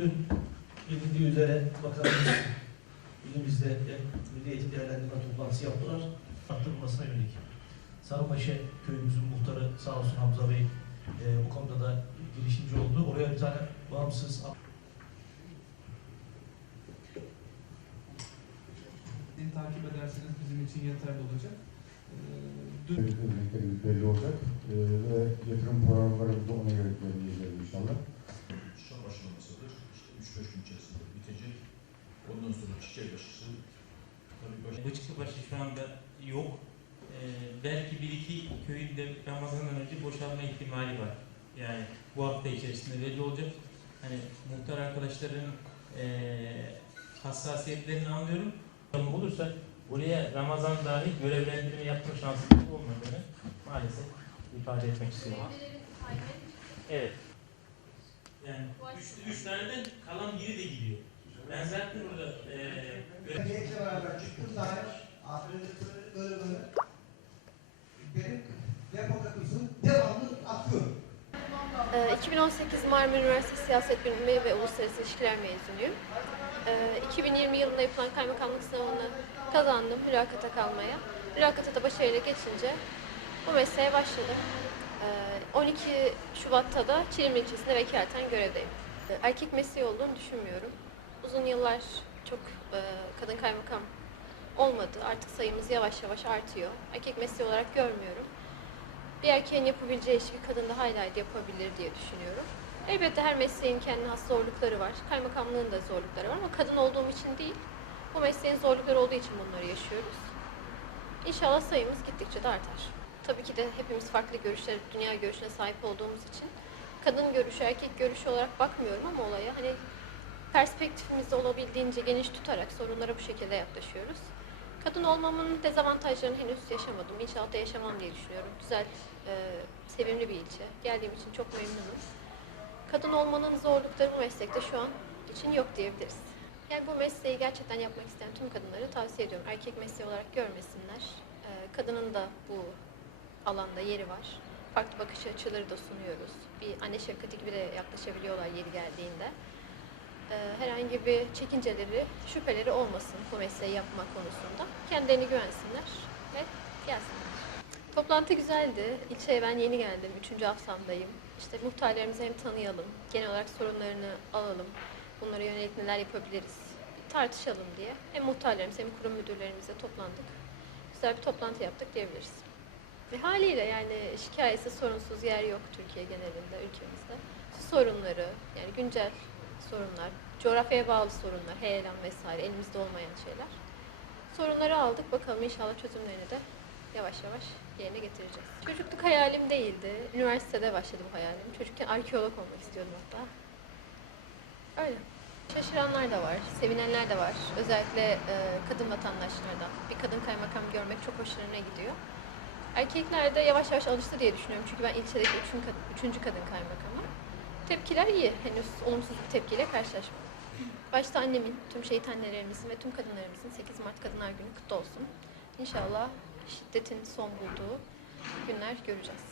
Dün bilindiği üzere bakanımız ilimizde de Milli Eğitim Değerlendirme toplantısı yaptılar. Arttırılmasına yönelik. Sarıbaşı köyümüzün muhtarı sağ olsun Hamza Bey e, bu konuda da girişimci oldu. Oraya bir tane bağımsız takip ederseniz bizim için yeterli olacak. Ee, belli olacak Ee, ve yatırım programlarımızı da ona göre belirleyeceğiz inşallah. Anda yok. Ee, belki bir iki köyün de Ramazan'dan önce boşalma ihtimali var. Yani bu hafta içerisinde belli olacak. Hani muhtar arkadaşların eee hassasiyetlerini anlıyorum. Ama olursa buraya Ramazan dahil görevlendirme yapma şansımız olmadığını maalesef ifade etmek istiyorum. Evet. Yani üç, üç taneden kalan biri de gidiyor. Ben zaten orada eee 2018 Marmara Üniversitesi Siyaset Bilimi ve Uluslararası İlişkiler mezunuyum. Ee, 2020 yılında yapılan kaymakamlık sınavını kazandım mülakata kalmaya. Mülakata da başarıyla geçince bu mesleğe başladım. Ee, 12 Şubat'ta da Çilim ilçesinde vekaleten görevdeyim. Ee, Erkek mesleği olduğunu düşünmüyorum. Uzun yıllar çok e, kadın kaymakam olmadı. Artık sayımız yavaş yavaş artıyor. Erkek mesleği olarak görmüyorum bir erkeğin yapabileceği işi bir kadın da hayli yapabilir diye düşünüyorum. Elbette her mesleğin kendine has zorlukları var. Kaymakamlığın da zorlukları var ama kadın olduğum için değil, bu mesleğin zorlukları olduğu için bunları yaşıyoruz. İnşallah sayımız gittikçe de artar. Tabii ki de hepimiz farklı görüşler, dünya görüşüne sahip olduğumuz için kadın görüşü, erkek görüşü olarak bakmıyorum ama olaya hani perspektifimizi olabildiğince geniş tutarak sorunlara bu şekilde yaklaşıyoruz. Kadın olmamın dezavantajlarını henüz yaşamadım. İnşallah da yaşamam diye düşünüyorum. Güzel, e, sevimli bir ilçe. Geldiğim için çok memnunum. Kadın olmanın zorlukları bu meslekte şu an için yok diyebiliriz. Yani bu mesleği gerçekten yapmak isteyen tüm kadınları tavsiye ediyorum. Erkek mesleği olarak görmesinler. E, kadının da bu alanda yeri var. Farklı bakış açıları da sunuyoruz. Bir anne şefkati gibi de yaklaşabiliyorlar yeri geldiğinde herhangi bir çekinceleri, şüpheleri olmasın bu mesleği yapma konusunda. Kendilerine güvensinler ve gelsinler. Toplantı güzeldi. İlçeye ben yeni geldim. Üçüncü haftamdayım. İşte muhtarlarımızı hem tanıyalım, genel olarak sorunlarını alalım. Bunlara yönelik neler yapabiliriz tartışalım diye. Hem muhtarlarımız hem kurum müdürlerimizle toplandık. Güzel bir toplantı yaptık diyebiliriz. Ve haliyle yani şikayetsiz sorunsuz yer yok Türkiye genelinde, ülkemizde. Su sorunları, yani güncel sorunlar, coğrafyaya bağlı sorunlar, heyelan vesaire elimizde olmayan şeyler. Sorunları aldık. Bakalım inşallah çözümlerini de yavaş yavaş yerine getireceğiz. Çocukluk hayalim değildi. Üniversitede başladı bu hayalim. Çocukken arkeolog olmak istiyordum hatta. Öyle. Şaşıranlar da var, sevinenler de var. Özellikle e, kadın vatandaşlardan. Bir kadın kaymakam görmek çok hoşlarına gidiyor. Erkekler de yavaş yavaş alıştı diye düşünüyorum. Çünkü ben ilçedeki üçüncü, kadın, kaymakamım. Tepkiler iyi. Henüz olumsuz bir tepkiyle karşılaşmadım. Başta annemin, tüm şehit annelerimizin ve tüm kadınlarımızın 8 Mart Kadınlar Günü kutlu olsun. İnşallah şiddetin son bulduğu günler göreceğiz.